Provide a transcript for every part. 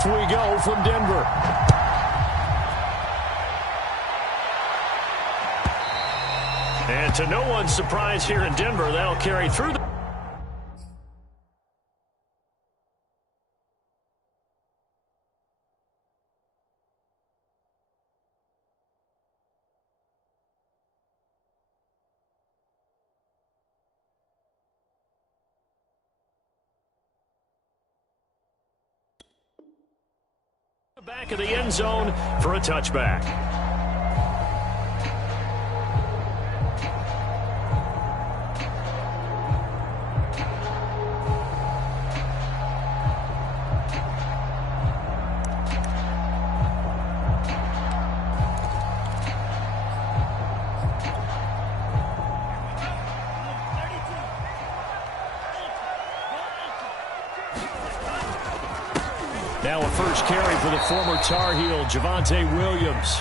Off we go from Denver. And to no one's surprise here in Denver, that'll carry through the back of the end zone for a touchback. Now a first carry for the former Tar Heel, Javonte Williams.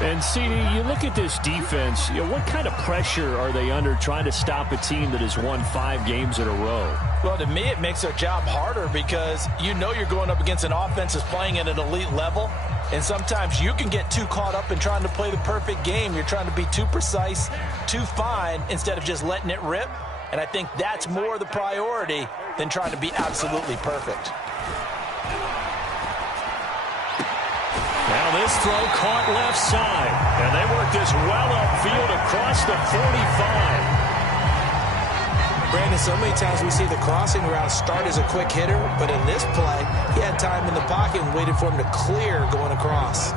And, CD, you look at this defense, what kind of pressure are they under trying to stop a team that has won 5 games in a row? Well, to me, it makes their job harder because you know you're going up against an offense that's playing at an elite level. And sometimes you can get too caught up in trying to play the perfect game. You're trying to be too precise, too fine, instead of just letting it rip. And I think that's more the priority than trying to be absolutely perfect. Now this throw caught left side, and they work this well upfield across the 45. Brandon, so many times we see the crossing route start as a quick hitter, but in this play, he had time in the pocket and waited for him to clear going across.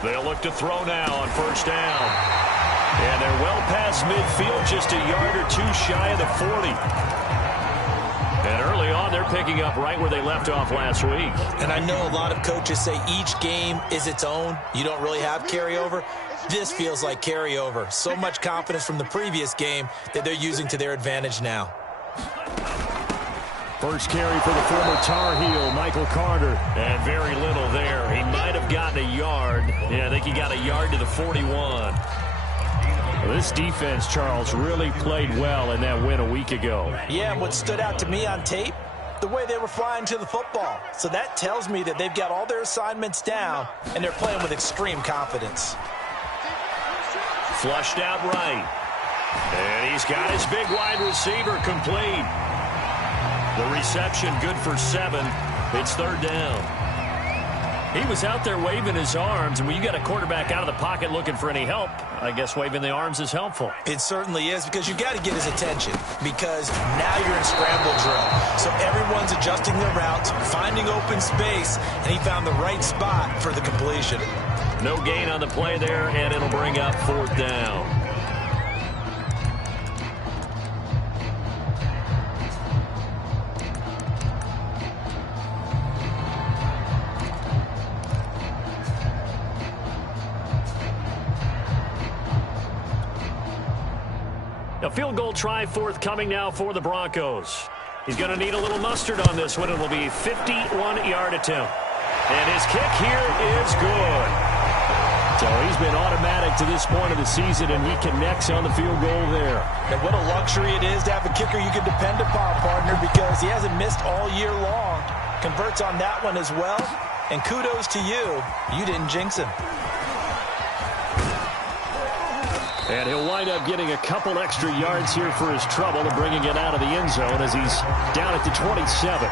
They'll look to throw now on first down. And they're well past midfield, just a yard or two shy of the 40. And early on, they're picking up right where they left off last week. And I know a lot of coaches say each game is its own. You don't really have carryover. This feels like carryover. So much confidence from the previous game that they're using to their advantage now. First carry for the former Tar Heel, Michael Carter. And very little there. He might have gotten a yard. Yeah, I think he got a yard to the 41. Well, this defense, Charles, really played well in that win a week ago. Yeah, and what stood out to me on tape, the way they were flying to the football. So that tells me that they've got all their assignments down, and they're playing with extreme confidence. Flushed out right. And he's got his big wide receiver complete. The reception good for 7. It's third down. He was out there waving his arms, and when you got a quarterback out of the pocket looking for any help, I guess waving the arms is helpful. It certainly is, because you got to get his attention, because now you're in scramble drill. So everyone's adjusting their routes, finding open space, and he found the right spot for the completion. No gain on the play there, and it'll bring up fourth down. A field goal try forthcoming now for the Broncos. He's going to need a little mustard on this one. It will be a 51-yard attempt. And his kick here is good. So he's been automatic to this point of the season, and he connects on the field goal there. And what a luxury it is to have a kicker you can depend upon, partner, because he hasn't missed all year long. Converts on that one as well. And kudos to you. You didn't jinx him. And he'll wind up getting a couple extra yards here for his trouble and bringing it out of the end zone as he's down at the 27.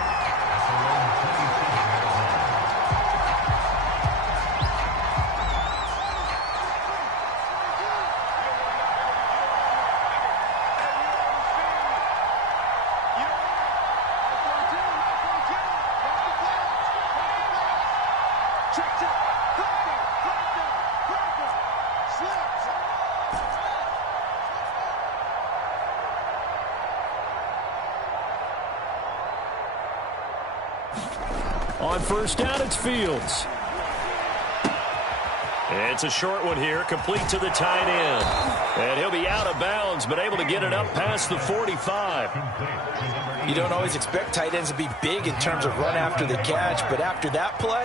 On first down, it's Fields. It's a short one here, complete to the tight end. And he'll be out of bounds, but able to get it up past the 45. You don't always expect tight ends to be big in terms of run after the catch, but after that play,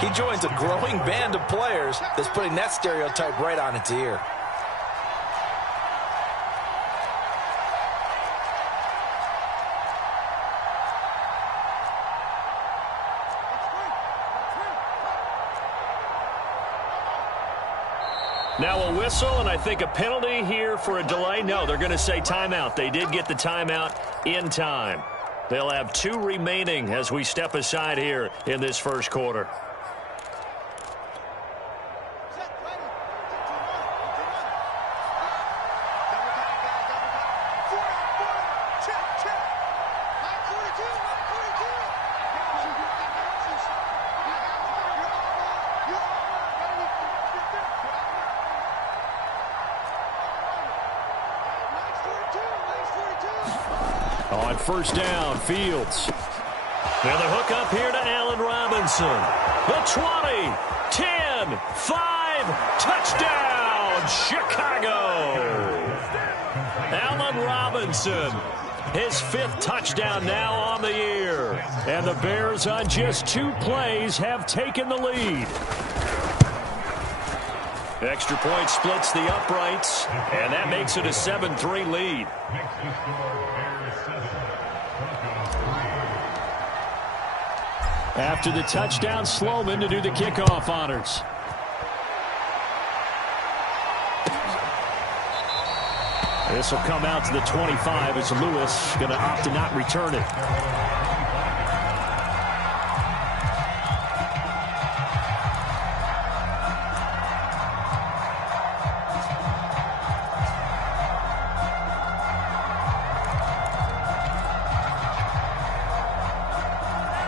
he joins a growing band of players that's putting that stereotype right on its ear. Now a whistle, and I think a penalty here for a delay. No, they're going to say timeout. They did get the timeout in time. They'll have 2 remaining as we step aside here in this first quarter. On first down, Fields. And the hook up here to Allen Robinson. The 20, 10, 5, touchdown, Chicago. Allen Robinson, his 5th touchdown now on the year. And the Bears on just 2 plays have taken the lead. Extra point splits the uprights, and that makes it a 7-3 lead. After the touchdown, Sloman to do the kickoff honors. This will come out to the 25 as Lewis going to opt to not return it.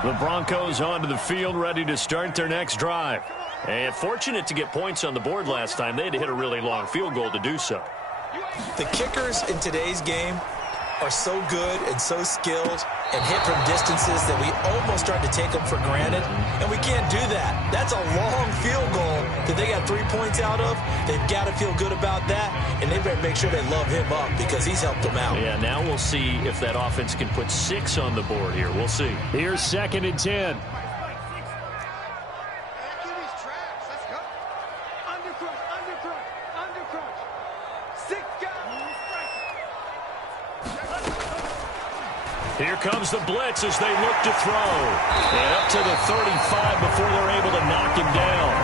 The Broncos onto the field, ready to start their next drive. And fortunate to get points on the board last time. They had to hit a really long field goal to do so. The kickers in today's game are so good and so skilled and hit from distances that we almost start to take them for granted, and we can't do that. That's a long field goal that they got 3 points out of. They've got to feel good about that, and they better make sure they love him up because he's helped them out. Yeah, now we'll see if that offense can put 6 on the board here. We'll see. Here's 2nd and 10. Here comes the blitz as they look to throw. And up to the 35 before they're able to knock him down.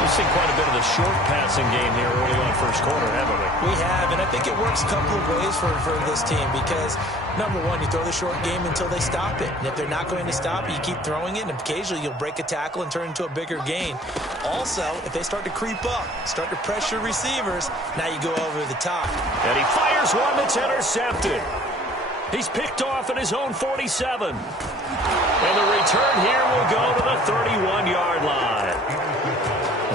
We've seen quite a bit of the short passing game here early on first quarter, haven't we? We have, and I think it works a couple of ways for this team because, number one, you throw the short game until they stop it. And if they're not going to stop it, you keep throwing it, and occasionally you'll break a tackle and turn into a bigger gain. Also, if they start to creep up, start to pressure receivers, now you go over the top. And he fires one that's intercepted. He's picked off at his own 47. And the return here will go to the 31-yard line.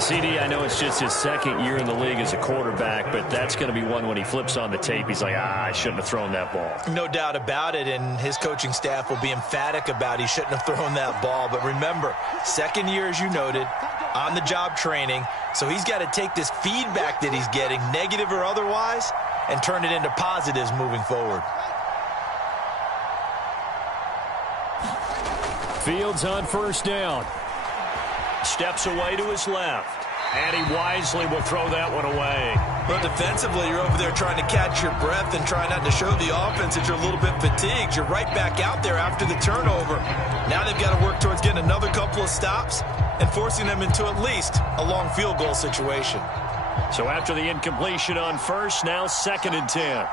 CD, I know it's just his 2nd year in the league as a quarterback, but that's going to be one when he flips on the tape. He's like, I shouldn't have thrown that ball. No doubt about it, and his coaching staff will be emphatic about he shouldn't have thrown that ball. But remember, 2nd year, as you noted, on-the-job training, so he's got to take this feedback that he's getting, negative or otherwise, and turn it into positives moving forward. Fields on first down. Steps away to his left. And he wisely will throw that one away. Well, defensively, you're over there trying to catch your breath and try not to show the offense that you're a little bit fatigued. You're right back out there after the turnover. Now they've got to work towards getting another couple of stops and forcing them into at least a long field goal situation. So after the incompletion on first, now 2nd and 10.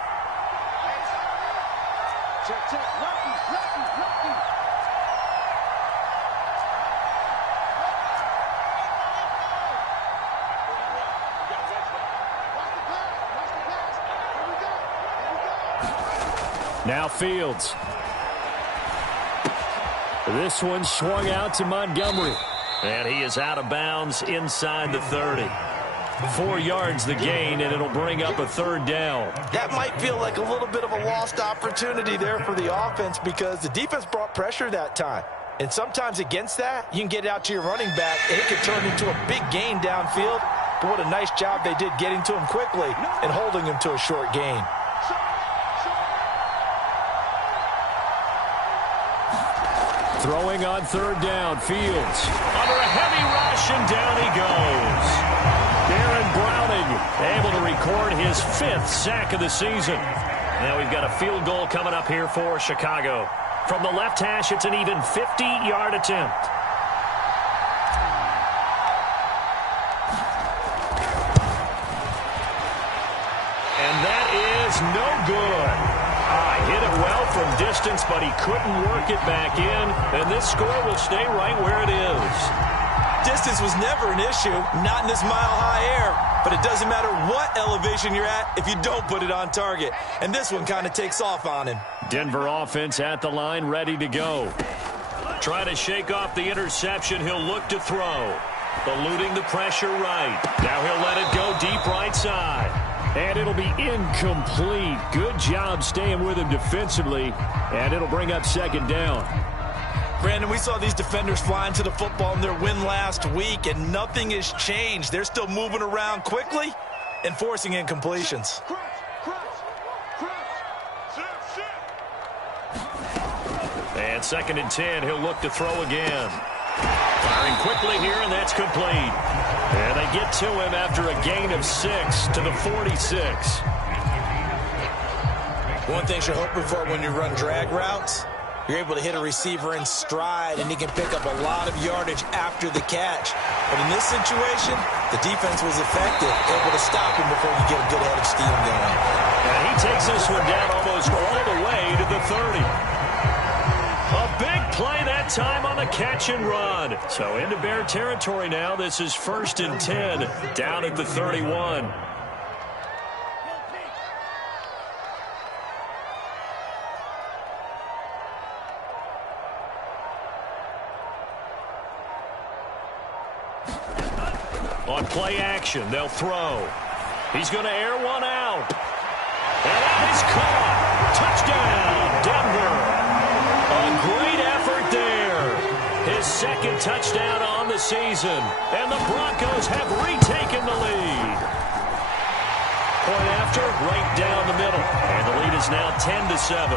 Now Fields. This one swung out to Montgomery. And he is out of bounds inside the 30. 4 yards the gain, and it'll bring up a 3rd down. That might feel like a little bit of a lost opportunity there for the offense because the defense brought pressure that time. And sometimes against that, you can get it out to your running back, and it could turn into a big gain downfield. But what a nice job they did getting to him quickly and holding him to a short gain. Throwing on third down, Fields. Under a heavy rush, and down he goes. Darren Browning able to record his 5th sack of the season. Now we've got a field goal coming up here for Chicago. From the left hash, it's an even 50-yard attempt. And that is no good. Hit it well from distance, but he couldn't work it back in. And this score will stay right where it is. Distance was never an issue, not in this mile-high air. But it doesn't matter what elevation you're at if you don't put it on target. And this one kind of takes off on him. Denver offense at the line, ready to go. Try to shake off the interception. He'll look to throw. Eluding the pressure right. Now he'll let it go deep right side. And it'll be incomplete. Good job staying with him defensively. And it'll bring up second down. Brandon, we saw these defenders flying to the football in their win last week, and nothing has changed. They're still moving around quickly and forcing incompletions. And 2nd and 10, he'll look to throw again. Firing quickly here, and that's complete. And they get to him after a gain of 6 to the 46. One thing you're hoping for when you run drag routes, you're able to hit a receiver in stride, and he can pick up a lot of yardage after the catch. But in this situation, the defense was effective, able to stop him before you get a good head of steam going. And he takes this one down almost all the way to the 30. A big play that time on the catch and run. So into Bear territory now. This is 1st and 10 down at the 31. On play action, they'll throw. He's going to air one out. And that is caught. Touchdown, Denver. A great effort there. His 2nd touchdown on the season. And the Broncos have retaken the lead. Point after, right down the middle. And the lead is now 10-7.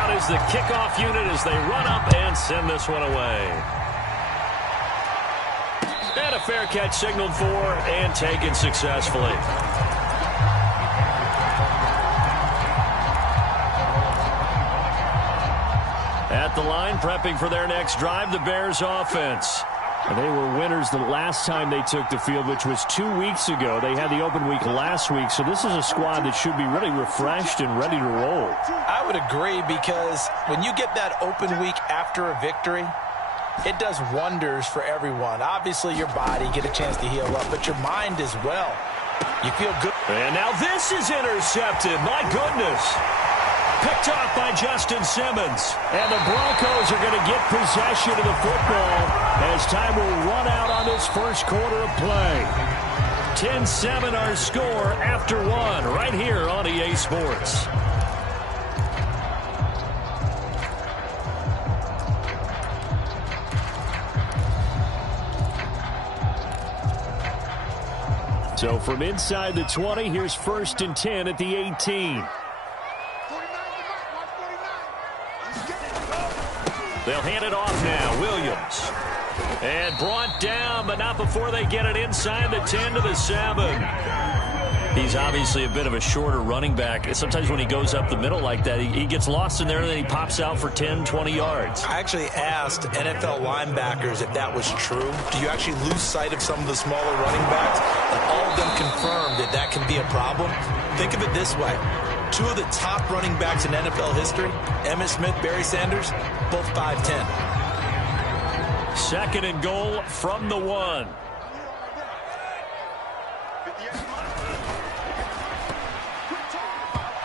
Out is the kickoff unit as they run up and send this one away. And a fair catch signaled for and taken successfully. At the line, prepping for their next drive, the Bears offense. And they were winners the last time they took the field, which was 2 weeks ago. They had the open week last week, so this is a squad that should be really refreshed and ready to roll. I would agree, because when you get that open week after a victory, it does wonders for everyone. Obviously, your body, get a chance to heal up, but your mind as well. You feel good. And now this is intercepted. My goodness. Picked off by Justin Simmons. And the Broncos are going to get possession of the football as time will run out on this first quarter of play. 10-7 our score after 1 right here on EA Sports. So from inside the 20, here's 1st and 10 at the 18. They'll hand it off now. Williams. And brought down, but not before they get it inside the 10 to the 7. He's obviously a bit of a shorter running back. Sometimes when he goes up the middle like that, he gets lost in there, and then he pops out for 10, 20 yards. I actually asked NFL linebackers if that was true. Do you actually lose sight of some of the smaller running backs? And all of them confirmed that that can be a problem. Think of it this way. 2 of the top running backs in NFL history, Emmitt Smith, Barry Sanders, both 5'10". 2nd and goal from the 1.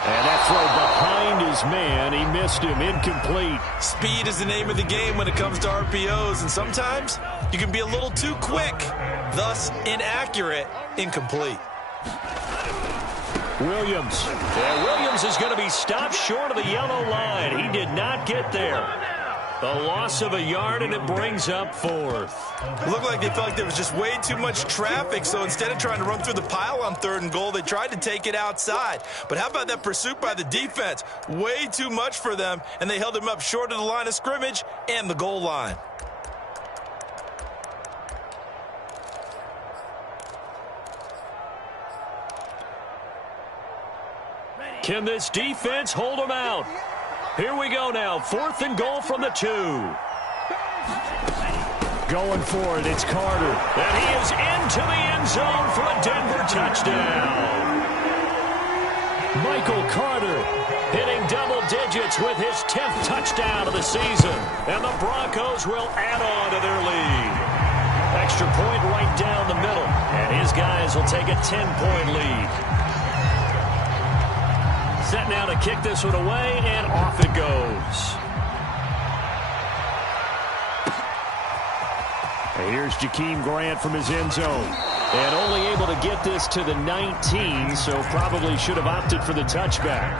And that throw behind his man, he missed him, incomplete. Speed is the name of the game when it comes to RPOs, and sometimes you can be a little too quick, thus inaccurate, incomplete. Williams. And Williams is going to be stopped short of the yellow line. He did not get there. A loss of a yard, and it brings up fourth. It looked like they felt like there was just way too much traffic, so instead of trying to run through the pile on 3rd and goal, they tried to take it outside. But how about that pursuit by the defense? Way too much for them, and they held him up short of the line of scrimmage and the goal line. Can this defense hold them out? Here we go now. 4th and goal from the 2. Going for it, it's Carter. And he is into the end zone for a Denver touchdown. Michael Carter hitting double digits with his 10th touchdown of the season. And the Broncos will add on to their lead. Extra point right down the middle. And his guys will take a 10-point lead. Set now to kick this one away, and off it goes. Here's Jakeem Grant from his end zone. And only able to get this to the 19, so probably should have opted for the touchback.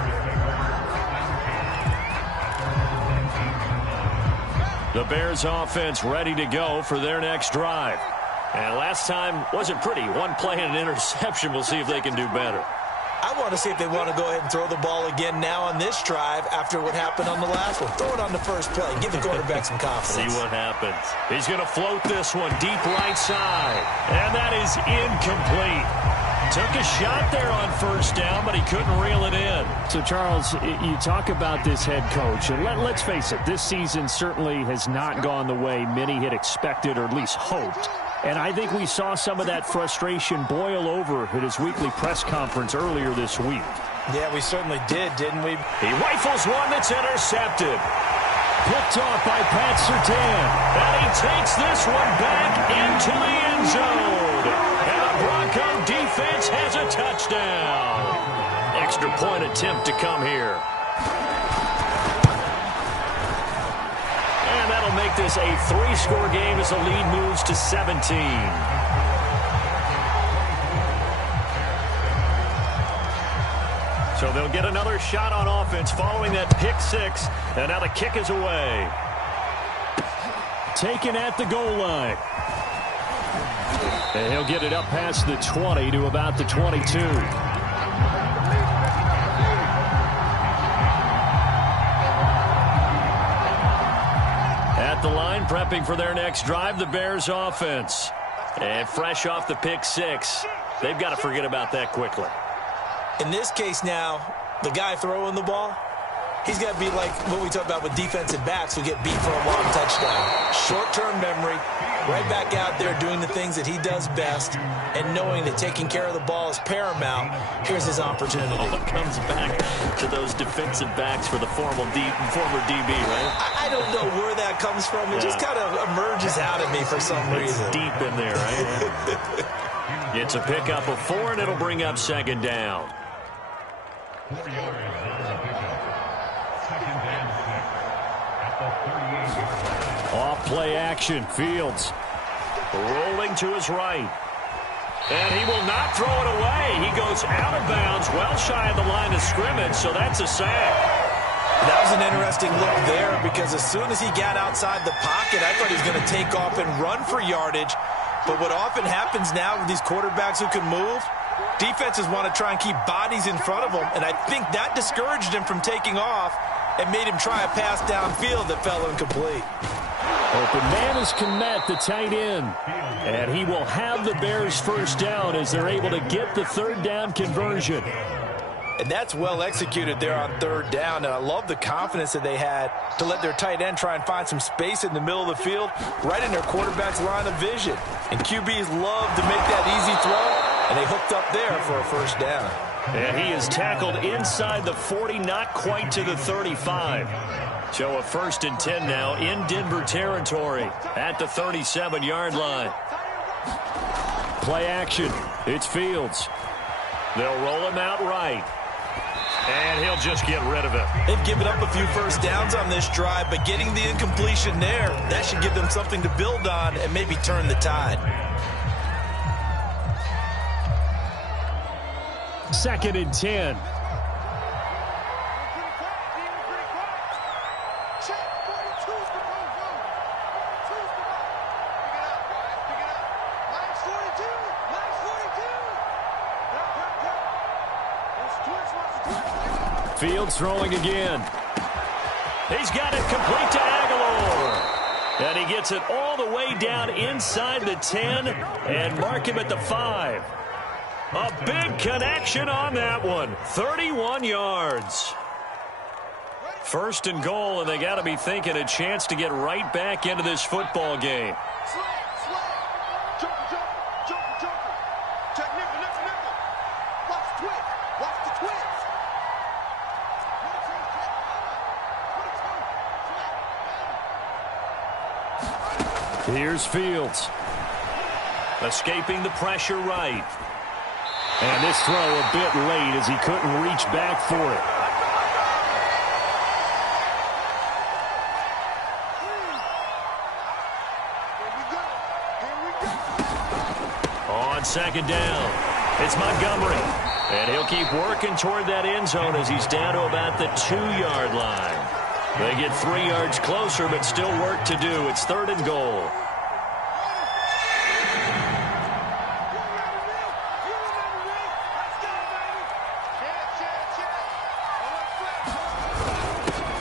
The Bears offense ready to go for their next drive. And last time wasn't pretty. One play and an interception. We'll see if they can do better. I want to see if they want to go ahead and throw the ball again now on this drive after what happened on the last one. Throw it on the first play. Give the quarterback some confidence. See what happens. He's going to float this one deep right side. And that is incomplete. Took a shot there on 1st down, but he couldn't reel it in. So, Charles, you talk about this head coach, and let's face it, this season certainly has not gone the way many had expected or at least hoped. And I think we saw some of that frustration boil over at his weekly press conference earlier this week. Yeah, we certainly did, didn't we? He rifles one that's intercepted. Picked off by Pat Surtain. And he takes this one back into the end zone. And the Bronco defense has a touchdown. Extra point attempt to come here. And that'll make this a 3-score game as the lead moves to 17. So they'll get another shot on offense following that pick 6. And now the kick is away. Taken at the goal line. And he'll get it up past the 20 to about the 22. At the line, prepping for their next drive, the Bears offense. And fresh off the pick 6, they've got to forget about that quickly. In this case now, the guy throwing the ball, he's got to be like what we talk about with defensive backs who get beat for a long touchdown. Short-term memory, right back out there doing the things that he does best, and knowing that taking care of the ball is paramount. Here's his opportunity. Oh, it comes back to those defensive backs for the former DB, right? I don't know where that comes from. It just kind of emerges out of me for some reason. It's deep in there, right? It's a pickup of 4, and it'll bring up 2nd down. Off play action. Fields rolling to his right. And he will not throw it away. He goes out of bounds, well shy of the line of scrimmage, so that's a sack. That was an interesting look there because as soon as he got outside the pocket, I thought he was going to take off and run for yardage. But what often happens now with these quarterbacks who can move, defenses want to try and keep bodies in front of them, and I think that discouraged him from taking off and made him try a pass downfield that fell incomplete. Open man is Kmet, the tight end. And he will have the Bears 1st down as they're able to get the 3rd down conversion. And that's well executed there on 3rd down. And I love the confidence that they had to let their tight end try and find some space in the middle of the field, right in their quarterback's line of vision. And QBs love to make that easy throw, and they hooked up there for a 1st down. And he is tackled inside the 40, not quite to the 35. So a 1st and 10 now in Denver territory at the 37-yard line. Play action. It's Fields. They'll roll him out right. And he'll just get rid of it. They've given up a few 1st downs on this drive, but getting the incompletion there, that should give them something to build on and maybe turn the tide. 2nd and 10. Fields throwing again. He's got it complete to Aguilar. And he gets it all the way down inside the 10 and mark him at the 5. A big connection on that one. 31 yards. 1st and goal, and they got to be thinking a chance to get right back into this football game. Here's Fields. Escaping the pressure right. And this throw a bit late as he couldn't reach back for it. On 2nd down, it's Montgomery. And he'll keep working toward that end zone as he's down to about the 2-yard line. They get 3 yards closer, but still work to do. It's 3rd and goal.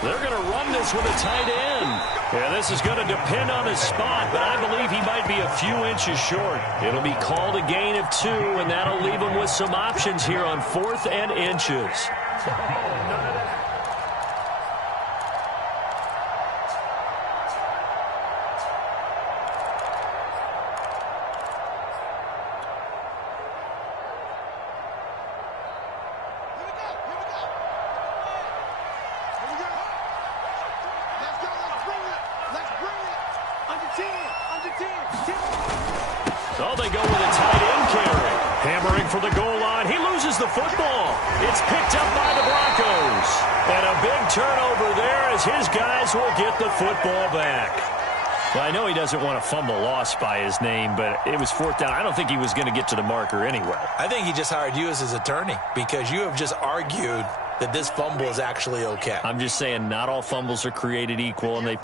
They're going to run this with a tight end. Yeah, this is going to depend on his spot, but I believe he might be a few inches short. It'll be called a gain of 2, and that'll leave him with some options here on 4th and inches. Oh, they go with a tight end carry. Hammering for the goal line. He loses the football. It's picked up by the Broncos. And a big turnover there as his guys will get the football back. Well, I know he doesn't want to fumble loss by his name, but it was 4th down. I don't think he was going to get to the marker anyway. I think he just hired you as his attorney because you have just argued that this fumble is actually okay. I'm just saying not all fumbles are created equal, and the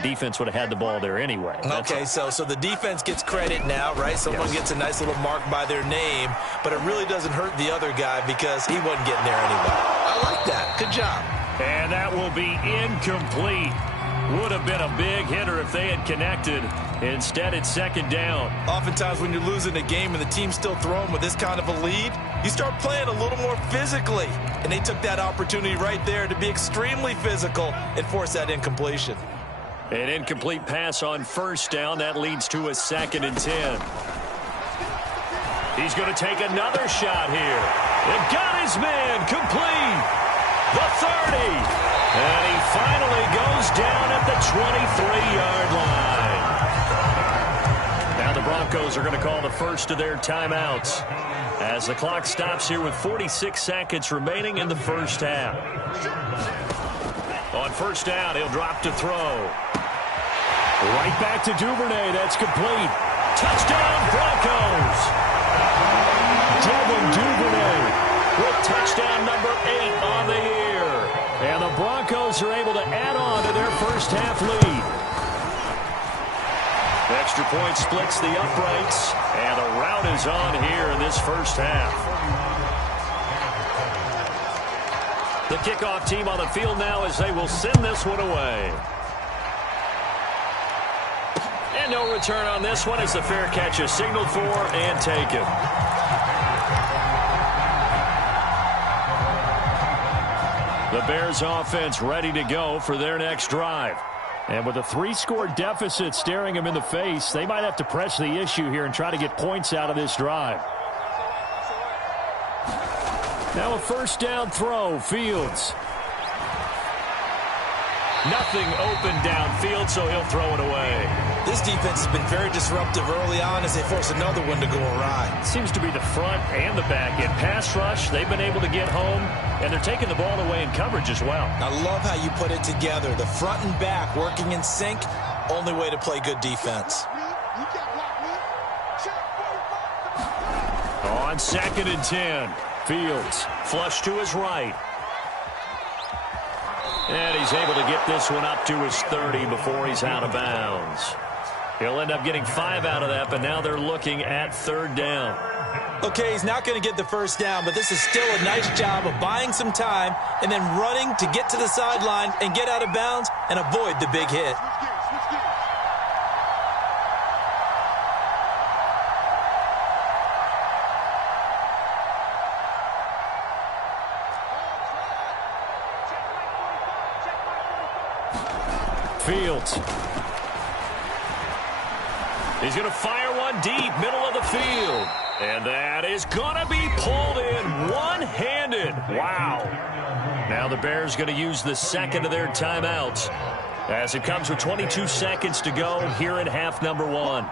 defense would have had the ball there anyway. Okay, so the defense gets credit now, right? Someone gets a nice little mark by their name, but it really doesn't hurt the other guy because he wasn't getting there anyway. I like that. Good job. And that will be incomplete. Would have been a big hitter if they had connected. Instead, it's 2nd down. Oftentimes when you're losing a game and the team's still throwing with this kind of a lead, you start playing a little more physically. And they took that opportunity right there to be extremely physical and force that incompletion. An incomplete pass on 1st down. That leads to a 2nd and 10. He's going to take another shot here. They've got his man complete. The 30. And he finally goes down at the 23-yard line. Now the Broncos are going to call the first of their timeouts as the clock stops here with 46 seconds remaining in the first half. On 1st down, he'll drop to throw. Right back to Duvernay. That's complete. Touchdown, Broncos. Devin Duvernay With touchdown number 8 on the year. And the Broncos are able to add on to their first half lead. Extra point splits the uprights, and the rout is on here in this first half. The kickoff team on the field now as they will send this one away. And no return on this one as the fair catch is signaled for and taken. The Bears offense ready to go for their next drive. And with a 3-score deficit staring them in the face, they might have to press the issue here and try to get points out of this drive. Now a 1st down throw, Fields. Nothing open downfield, so he'll throw it away. This defense has been very disruptive early on as they force another one to go awry. Seems to be the front and the back. In pass rush, they've been able to get home, and they're taking the ball away in coverage as well. I love how you put it together. The front and back working in sync, only way to play good defense. On 2nd and 10. Fields. Flush to his right. And he's able to get this one up to his 30 before he's out of bounds. He'll end up getting 5 out of that, but now they're looking at 3rd down. Okay, he's not going to get the first down, but this is still a nice job of buying some time and then running to get to the sideline and get out of bounds and avoid the big hit. Fields. He's going to fire one deep, middle of the field. And that is going to be pulled in one-handed. Wow. Now the Bears going to use the second of their timeouts as it comes with 22 seconds to go here in half number 1.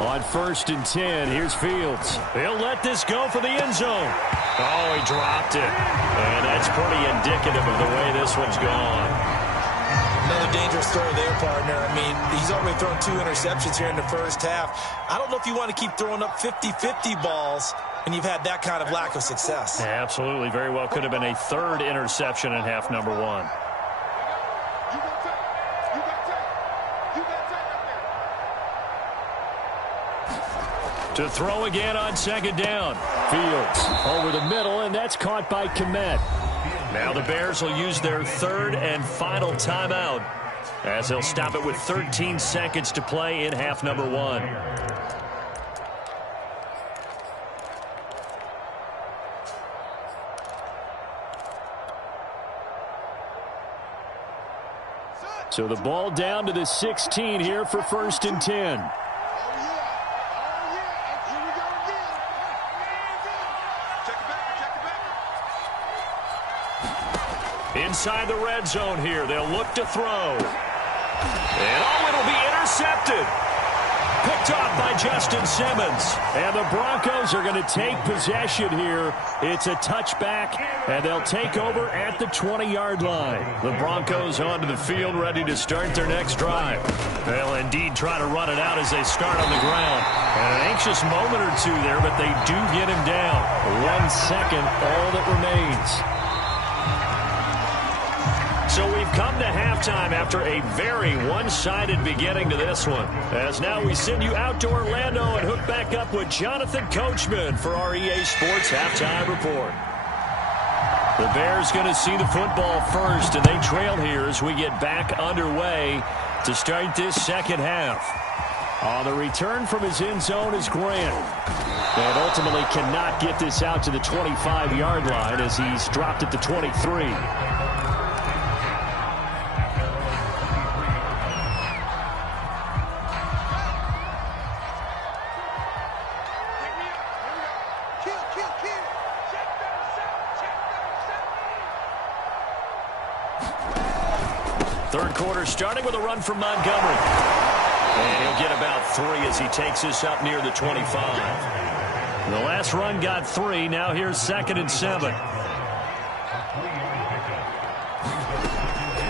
On 1st and 10, here's Fields. He'll let this go for the end zone. Oh, he dropped it. And that's pretty indicative of the way this one's gone. Another dangerous throw there, partner. I mean, he's already thrown 2 interceptions here in the first half. I don't know if you want to keep throwing up 50-50 balls when you've had that kind of lack of success. Yeah, absolutely. Very well could have been a 3rd interception in half number 1. To throw again on 2nd down. Fields over the middle, and that's caught by Kmet. Now the Bears will use their 3rd and final timeout as they'll stop it with 13 seconds to play in half number 1. So the ball down to the 16 here for 1st and 10. Inside the red zone here, they'll look to throw. And oh, it'll be intercepted. Picked off by Justin Simmons. And the Broncos are going to take possession here. It's a touchback, and they'll take over at the 20-yard line. The Broncos onto the field, ready to start their next drive. They'll indeed try to run it out as they start on the ground. And an anxious moment or two there, but they do get him down. 1 second, all that remains. So we've come to halftime after a very one-sided beginning to this one. As now we send you out to Orlando and hook back up with Jonathan Coachman for our EA Sports Halftime Report. The Bears going to see the football first, and they trail here as we get back underway to start this second half. On the return from his end zone is Grant. And ultimately cannot get this out to the 25-yard line as he's dropped it to 23. Third quarter starting with a run from Montgomery. And he'll get about 3 as he takes this up near the 25. The last run got 3. Now here's 2nd and 7.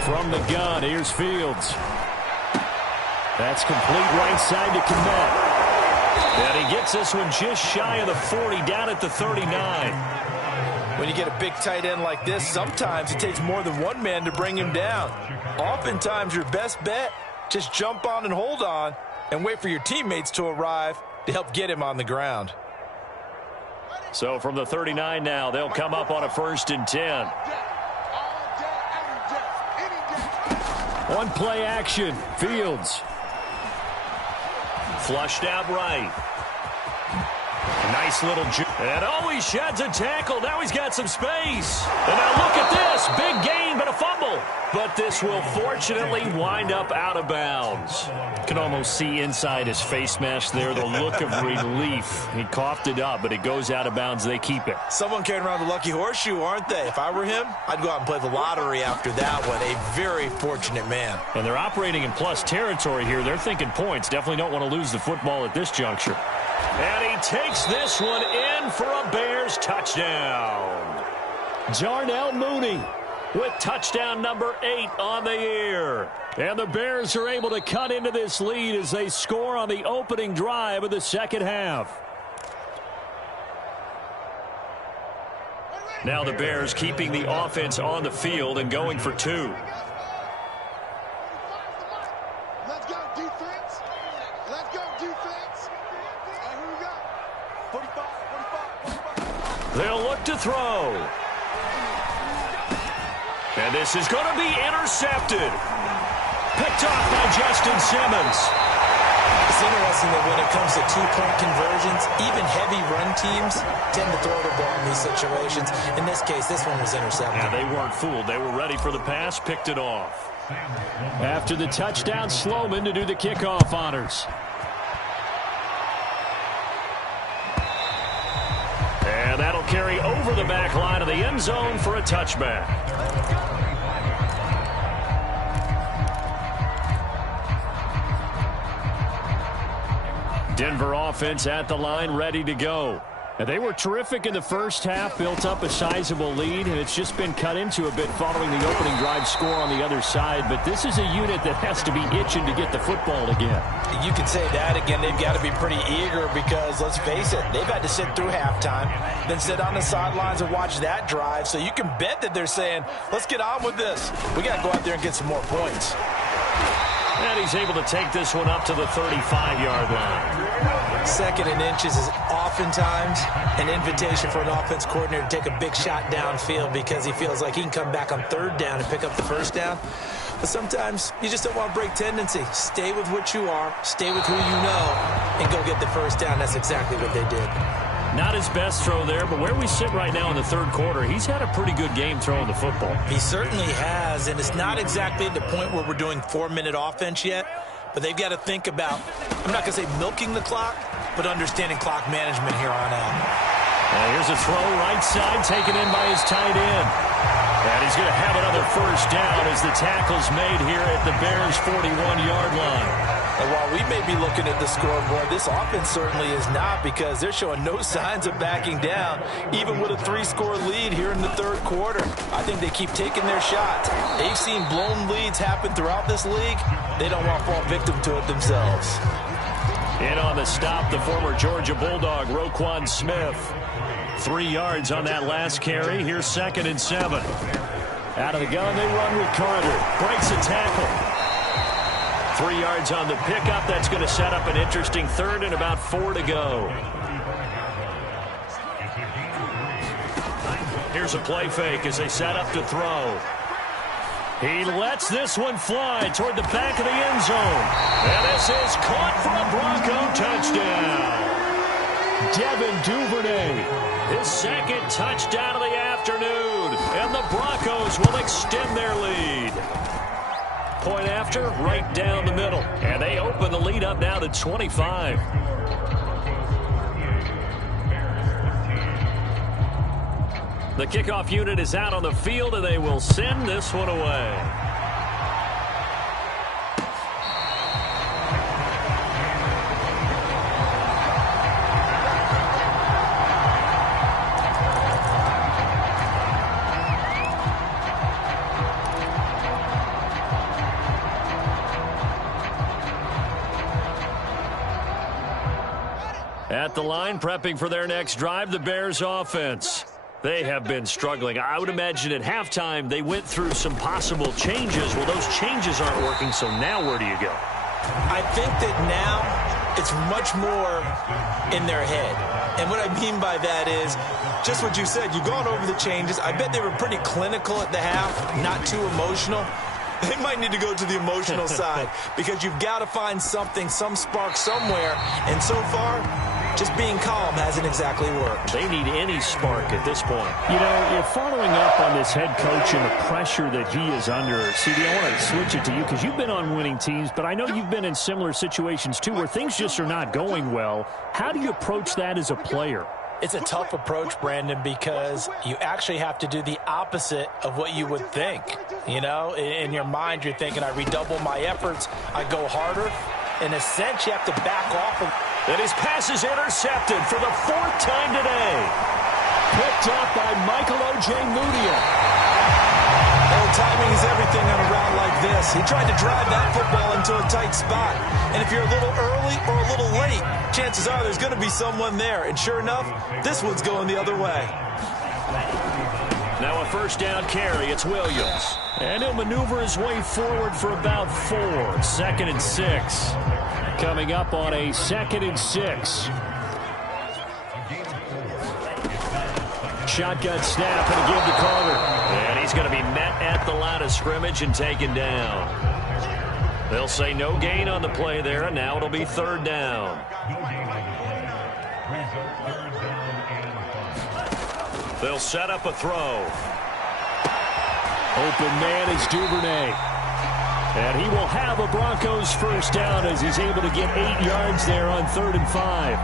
From the gun, here's Fields. That's complete right side to Kmet. And he gets this one just shy of the 40, down at the 39. When you get a big tight end like this, sometimes it takes more than one man to bring him down. Oftentimes, your best bet, just jump on and hold on and wait for your teammates to arrive to help get him on the ground. So from the 39 now, they'll come up on a 1st and 10. One play action, Fields. Flushed out right. Nice little juke. And oh, he sheds a tackle. Now he's got some space. And now look at this. Big gain, but a fumble. But this will fortunately wind up out of bounds. You can almost see inside his face mask there the look of relief. He coughed it up, but it goes out of bounds. They keep it. Someone carrying around the lucky horseshoe, aren't they? If I were him, I'd go out and play the lottery after that one. A very fortunate man. And they're operating in plus territory here. They're thinking points. Definitely don't want to lose the football at this juncture. And he takes this one in for a Bears touchdown. Darnell Mooney. with touchdown number 8 on the year. And the Bears are able to cut into this lead as they score on the opening drive of the second half. Now the Bears keeping the offense on the field and going for 2. Let's go, defense. Let's go, defense. And who we got? 45. They'll look to throw. And this is going to be intercepted. Picked off by Justin Simmons. It's interesting that when it comes to two-point conversions, even heavy run teams tend to throw the ball in these situations. In this case, this one was intercepted. Yeah, they weren't fooled. They were ready for the pass, picked it off. After the touchdown, Sloman to do the kickoff honors. And that'll carry over the back line of the end zone for a touchback. Denver offense at the line, ready to go. And they were terrific in the first half, built up a sizable lead, and it's just been cut into a bit following the opening drive score on the other side. But this is a unit that has to be itching to get the football again. You can say that again. They've got to be pretty eager because, let's face it, they've had to sit through halftime, then sit on the sidelines and watch that drive. So you can bet that they're saying, let's get on with this. We got to go out there and get some more points. And he's able to take this one up to the 35-yard line. Second and inches is oftentimes an invitation for an offense coordinator to take a big shot downfield because he feels like he can come back on third down and pick up the first down. But sometimes you just don't want to break tendency. Stay with what you are, stay with who you know, and go get the first down. That's exactly what they did. Not his best throw there, but where we sit right now in the third quarter, he's had a pretty good game throwing the football. He certainly has, and it's not exactly at the point where we're doing 4-minute offense yet, but they've got to think about, I'm not going to say milking the clock, but understanding clock management here on out. Here's a throw right side taken in by his tight end. And he's going to have another first down as the tackle's made here at the Bears' 41-yard line. And while we may be looking at the scoreboard, this offense certainly is not because they're showing no signs of backing down, even with a 3-score lead here in the third quarter. I think they keep taking their shots. They've seen blown leads happen throughout this league. They don't want to fall victim to it themselves. In on the stop, the former Georgia Bulldog, Roquan Smith. 3 yards on that last carry. Here's 2nd and 7. Out of the gun, they run with Carter. Breaks a tackle. 3 yards on the pickup. That's going to set up an interesting third and about 4 to go. Here's a play fake as they set up to throw. He lets this one fly toward the back of the end zone. And this is caught for a Bronco touchdown. Devin Duvernay, his 2nd touchdown of the afternoon. And the Broncos will extend their lead. Point after, right down the middle. And they open the lead up now to 25. The kickoff unit is out on the field, and they will send this one away. At the line, prepping for their next drive, the Bears offense. They have been struggling. I would imagine at halftime they went through some possible changes. Well, those changes aren't working, so now where do you go? I think that now it's much more in their head. And what I mean by that is just what you said. You've gone over the changes. I bet they were pretty clinical at the half, not too emotional. They might need to go to the emotional side because you've got to find something, some spark somewhere. And so far, just being calm hasn't exactly worked. They need any spark at this point. You know, you're following up on this head coach and the pressure that he is under. CD, I want to switch it to you because you've been on winning teams, but I know you've been in similar situations too where things just are not going well. How do you approach that as a player? It's a tough approach, Brandon, because you actually have to do the opposite of what you would think. You know, in your mind, you're thinking, I redouble my efforts, I go harder. In a sense, you have to back off. And his pass is intercepted for the 4th time today. Picked up by Michael O.J. Mudia. timing is everything on a route like this. He tried to drive that football into a tight spot. And if you're a little early or a little late, chances are there's going to be someone there. And sure enough, this one's going the other way. Now a first down carry. It's Williams. And he'll maneuver his way forward for about 4. 2nd and 6. Coming up on a 2nd and 6. Shotgun snap and a give to Carter. And he's going to be met at the line of scrimmage and taken down. They'll say no gain on the play there, and now it'll be 3rd down. They'll set up a throw. Open man is Duvernay. And he will have a Broncos first down as he's able to get 8 yards there on 3rd and 5.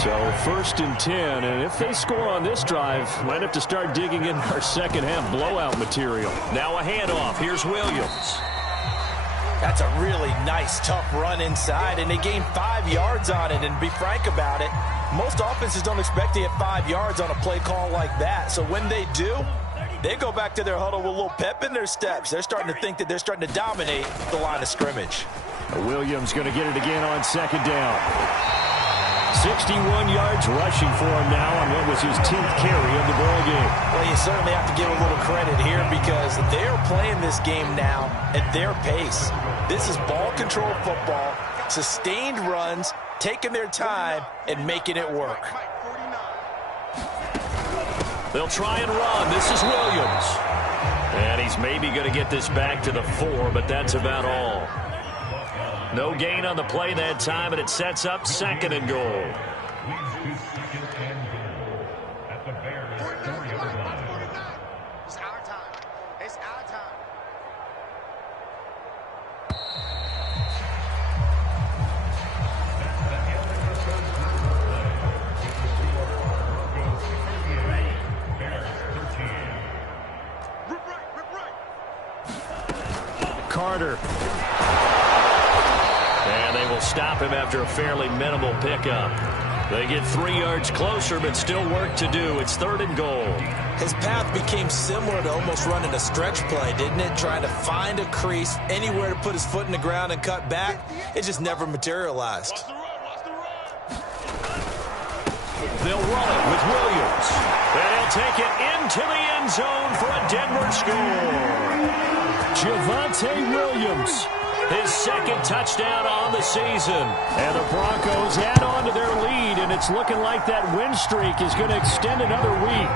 So 1st and 10, and if they score on this drive, might have to start digging in our second half blowout material. Now a handoff. Here's Williams. That's a really nice, tough run inside, and they gained 5 yards on it. And to be frank about it, most offenses don't expect to get 5 yards on a play call like that. So when they do, they go back to their huddle with a little pep in their steps. They're starting to think that they're starting to dominate the line of scrimmage. Williams going to get it again on 2nd down. 61 yards rushing for him now on what was his 10th carry of the ball game. Well, you certainly have to give a little credit here because they're playing this game now at their pace. This is ball control football, sustained runs, taking their time and making it work. They'll try and run. This is Williams. And he's maybe going to get this back to the 4, but that's about all. No gain on the play that time, and it sets up 2nd and goal. It's our time. It's our time. Rip right. Carter. And they will stop him after a fairly minimal pickup. They get 3 yards closer, but still work to do. It's 3rd and goal. His path became similar to almost running a stretch play, didn't it? Trying to find a crease, anywhere to put his foot in the ground and cut back. It just never materialized. They'll run it with Williams. And he'll take it into the end zone for a Denver score. Javonte Williams. His 2nd touchdown on the season. And the Broncos add on to their lead, and it's looking like that win streak is going to extend another week.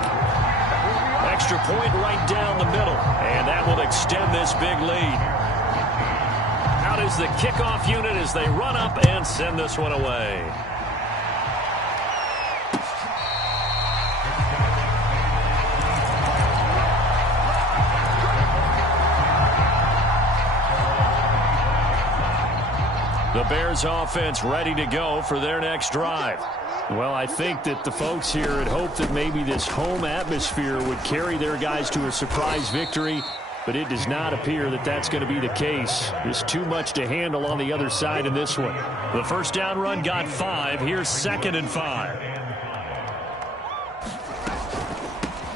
Extra point right down the middle, and that will extend this big lead. Out is the kickoff unit as they run up and send this one away. The Bears offense ready to go for their next drive. Well, I think that the folks here had hoped that maybe this home atmosphere would carry their guys to a surprise victory, but it does not appear that that's going to be the case. There's too much to handle on the other side in this one. The first down run got 5. Here's 2nd and 5.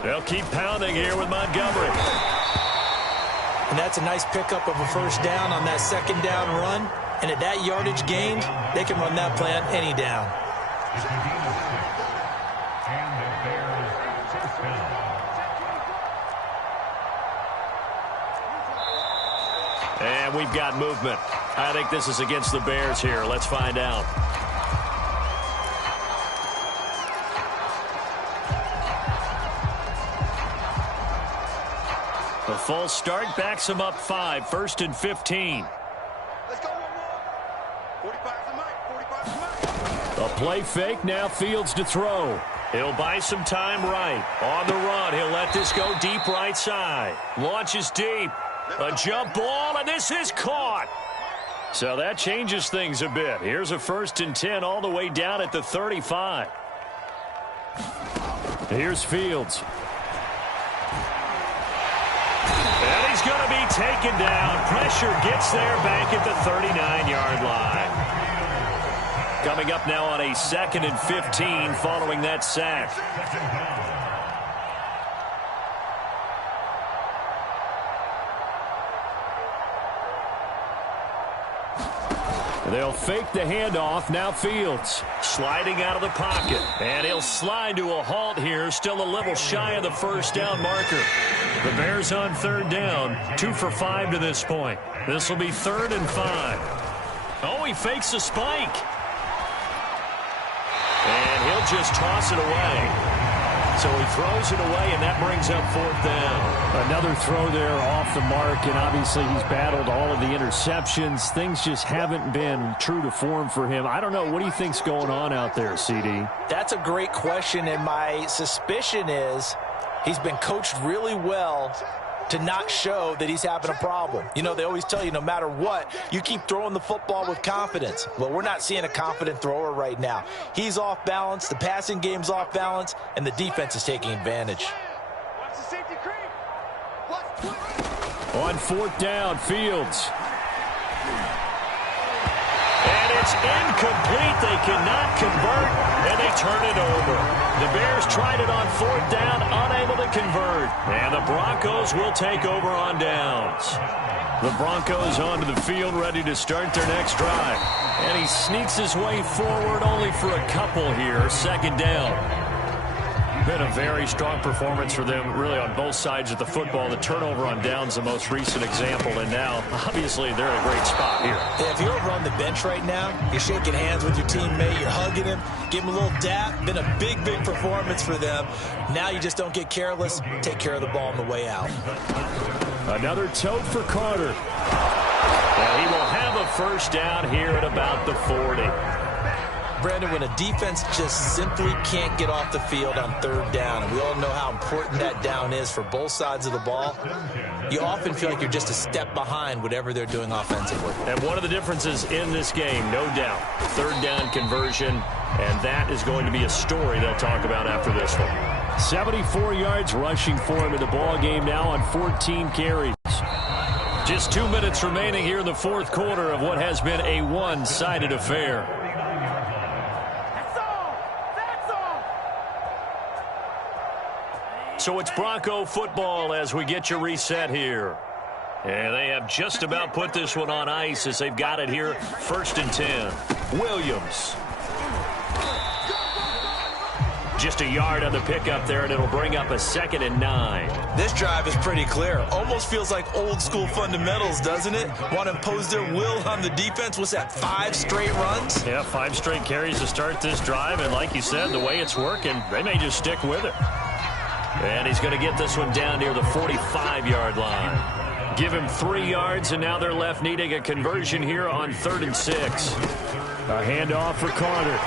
They'll keep pounding here with Montgomery. And that's a nice pickup of a first down on that 2nd down run. And at that yardage gained, they can run that play on any down. And we've got movement. I think this is against the Bears here. Let's find out. The false start backs him up 5. 1st and 15. Let's go one more. 45 to Mike. 45 to Mike. A play fake, now Fields to throw. He'll buy some time right. On the run, he'll let this go deep right side. Launches deep. A jump ball, and this is caught. So that changes things a bit. Here's a 1st and 10 all the way down at the 35. Here's Fields. And he's going to be taken down. Pressure gets there back at the 39-yard line. Coming up now on a 2nd and 15 following that sack. They'll fake the handoff. Now Fields sliding out of the pocket. And he'll slide to a halt here. Still a little shy of the first down marker. The Bears on third down. 2 for 5 to this point. This will be 3rd and 5. Oh, he fakes a spike. And he'll just toss it away. So he throws it away, and that brings up 4th down. Another throw there off the mark, and obviously he's battled all of the interceptions. Things just haven't been true to form for him. I don't know. What do you think's going on out there, CD? That's a great question, and my suspicion is he's been coached really well to not show that he's having a problem. You know, they always tell you no matter what, you keep throwing the football with confidence. Well, we're not seeing a confident thrower right now. He's off balance, the passing game's off balance, and the defense is taking advantage. Watch the safety creep. On 4th down, Fields. And it's incomplete. They cannot convert, and they turn it over. The Bears tried it on 4th down, unable to convert. And the Broncos will take over on downs. The Broncos onto the field, ready to start their next drive. And he sneaks his way forward only for a couple here. 2nd down. Been a very strong performance for them, really, on both sides of the football. The turnover on downs, the most recent example, and now, obviously, they're in a great spot here. Yeah, if you're over on the bench right now, you're shaking hands with your teammate, you're hugging him, give him a little dap. Been a big, big performance for them. Now you just don't get careless. Take care of the ball on the way out. Another tote for Carter. And he will have a first down here at about the 40. Brandon, when a defense just simply can't get off the field on 3rd down, and we all know how important that down is for both sides of the ball, you often feel like you're just a step behind whatever they're doing offensively. And one of the differences in this game, no doubt, 3rd down conversion, and that is going to be a story they'll talk about after this one. 74 yards rushing for him in the ball game now on 14 carries. Just 2 minutes remaining here in the 4th quarter of what has been a one-sided affair. So it's Bronco football as we get you reset here. And they have just about put this one on ice as they've got it here. 1st and 10. Williams. Just a yard on the pickup there, and it'll bring up a 2nd and 9. This drive is pretty clear. Almost feels like old school fundamentals, doesn't it? Want to impose their will on the defense. What's that, 5 straight runs? Yeah, 5 straight carries to start this drive. And like you said, the way it's working, they may just stick with it. And he's going to get this one down near the 45-yard line. Give him 3 yards, and now they're left needing a conversion here on 3rd and 6. A handoff for Carter.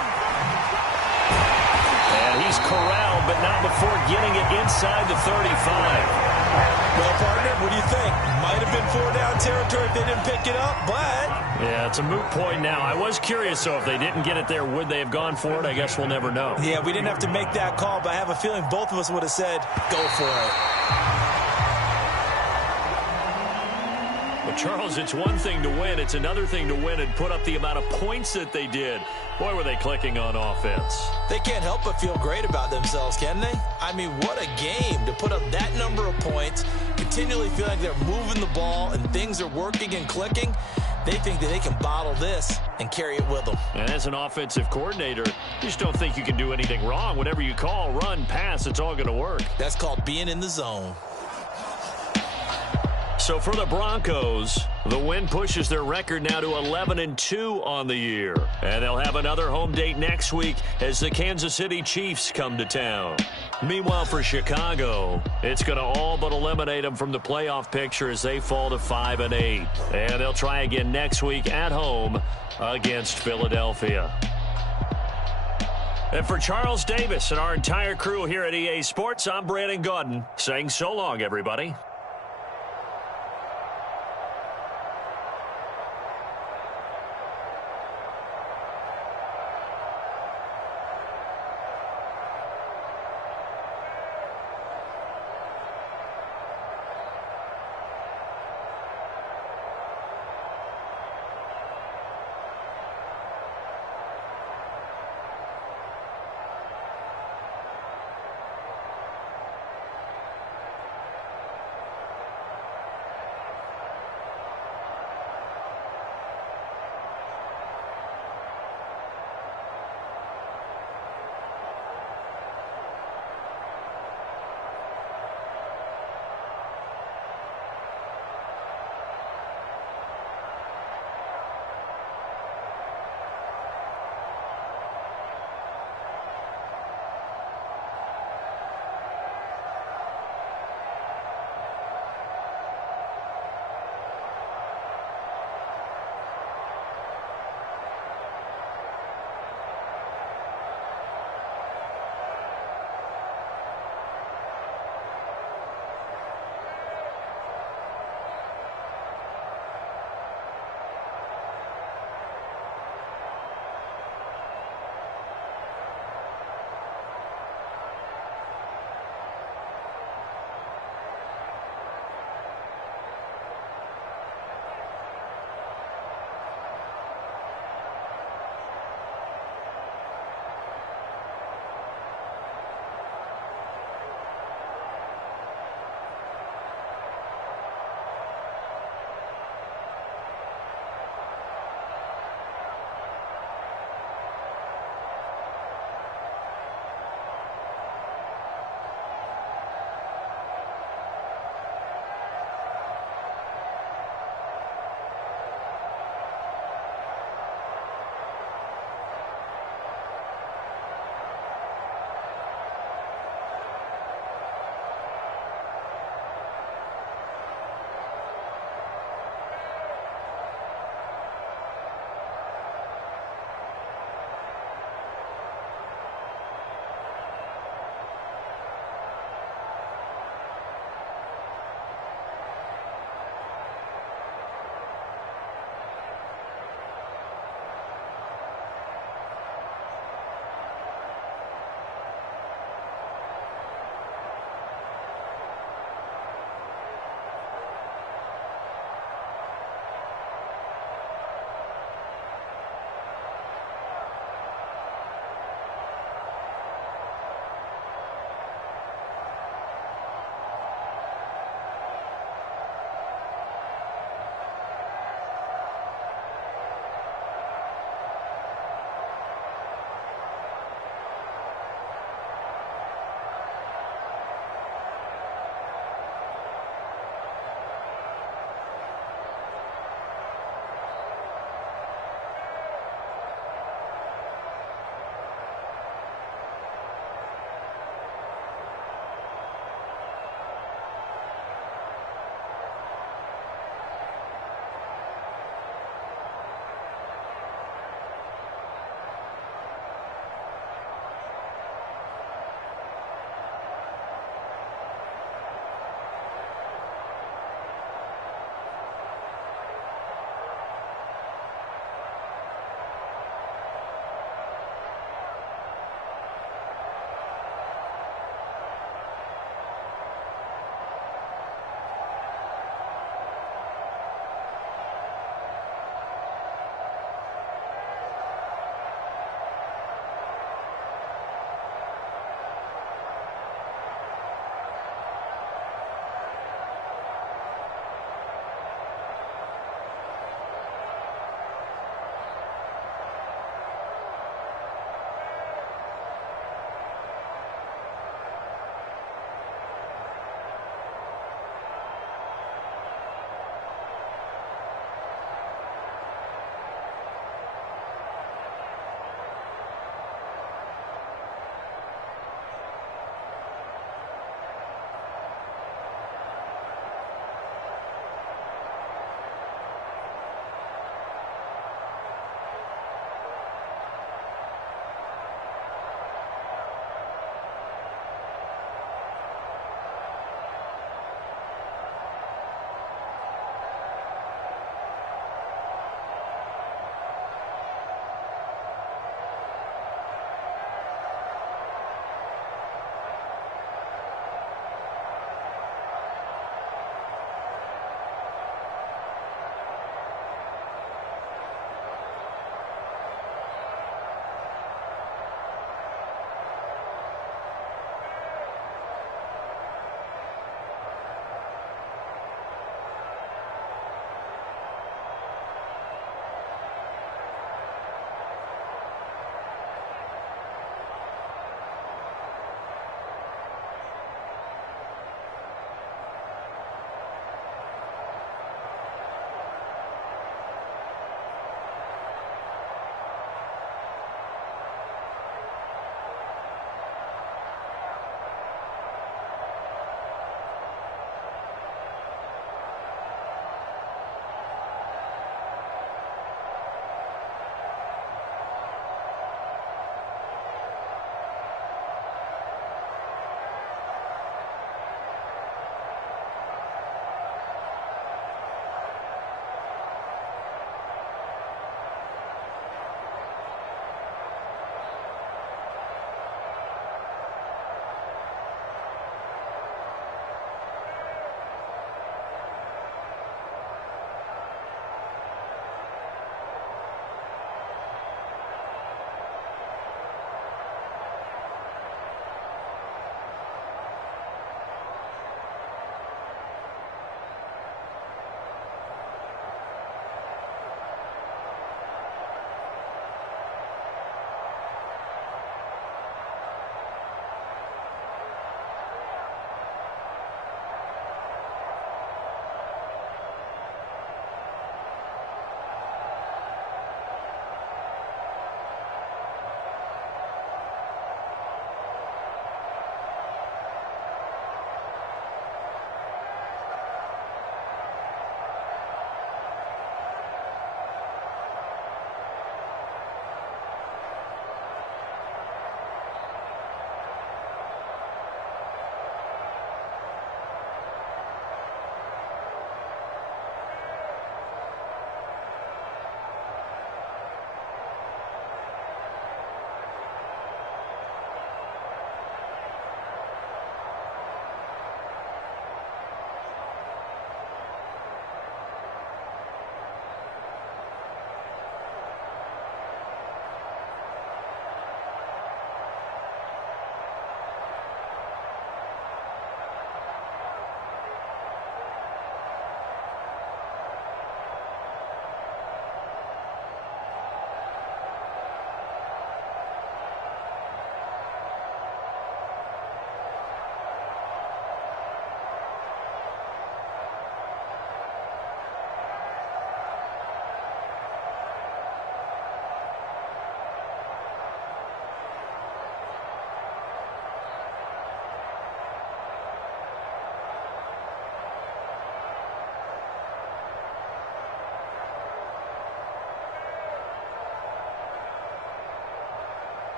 And he's corralled, but not before getting it inside the 35. Well, partner, what do you think? Might have been 4-down territory if they didn't pick it up, but... Yeah, it's a moot point now. I was curious, though, if they didn't get it there, would they have gone for it? I guess we'll never know. Yeah, we didn't have to make that call, but I have a feeling both of us would have said, go for it. Well, Charles, it's one thing to win. It's another thing to win and put up the amount of points that they did. Boy, were they clicking on offense. They can't help but feel great about themselves, can they? I mean, what a game to put up that number of points, continually feel like they're moving the ball and things are working and clicking. They think that they can bottle this and carry it with them. And as an offensive coordinator, you just don't think you can do anything wrong. Whatever you call, run, pass, it's all going to work. That's called being in the zone. So for the Broncos, the win pushes their record now to 11-2 on the year. And they'll have another home date next week as the Kansas City Chiefs come to town. Meanwhile, for Chicago, it's going to all but eliminate them from the playoff picture as they fall to 5-8. And they'll try again next week at home against Philadelphia. And for Charles Davis and our entire crew here at EA Sports, I'm Brandon Gaudin saying so long, everybody.